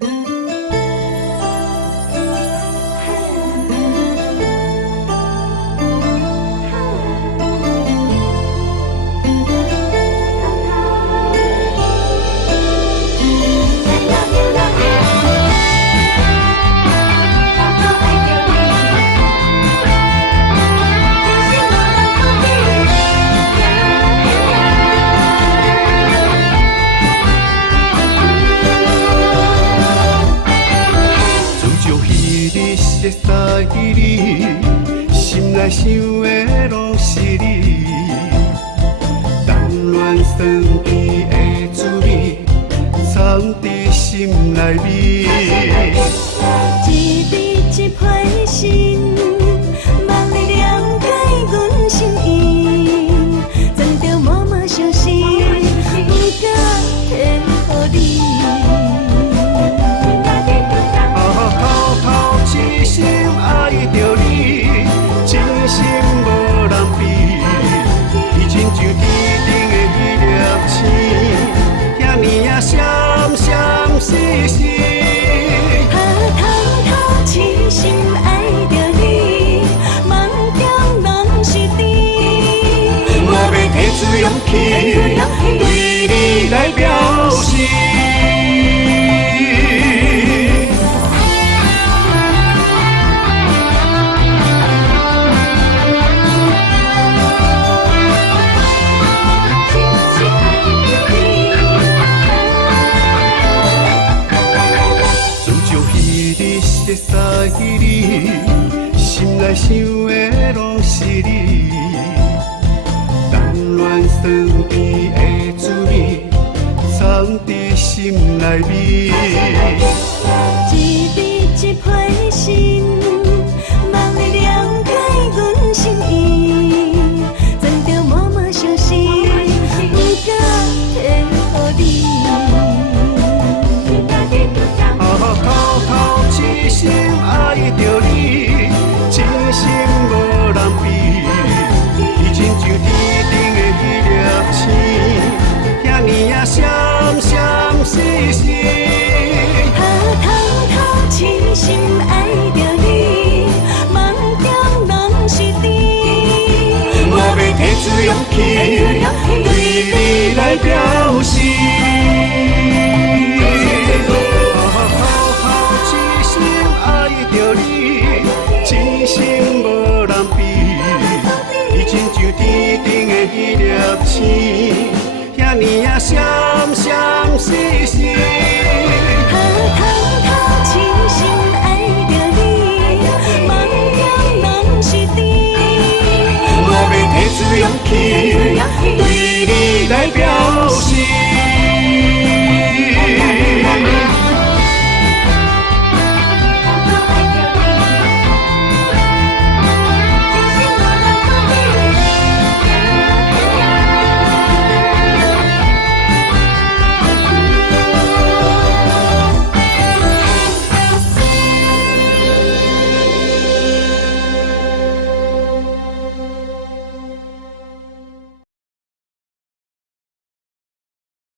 熟悉你，心内想的拢是你，淡恋酸甜的滋味，藏伫心内味。一日一批心，望你了解阮心意，全着默默相思，不敢提予你。一心爱着你，真心无人比，伊亲像天顶的迄粒星，遐尼啊闪闪烁烁。偷偷痴心爱着你，梦中拢是你。我要提出勇气，对你来表示。熟悉你，心内想的拢是你，淡恋酸甜的滋味，藏伫心内味。一日一批心，望你了解阮心意，全着默默相思，不敢提予你。一心爱着你，真心无人比，伊亲像天顶的迄粒星，遐尼啊闪闪烁烁。偷痴心爱着你，梦中拢是你。我要提出勇气，对你来表示。真心无人比，伊亲像天顶的迄粒星，遐尼啊闪闪烁烁。偷痴心爱着你，梦中拢是你。我要提出勇气，对你来表示。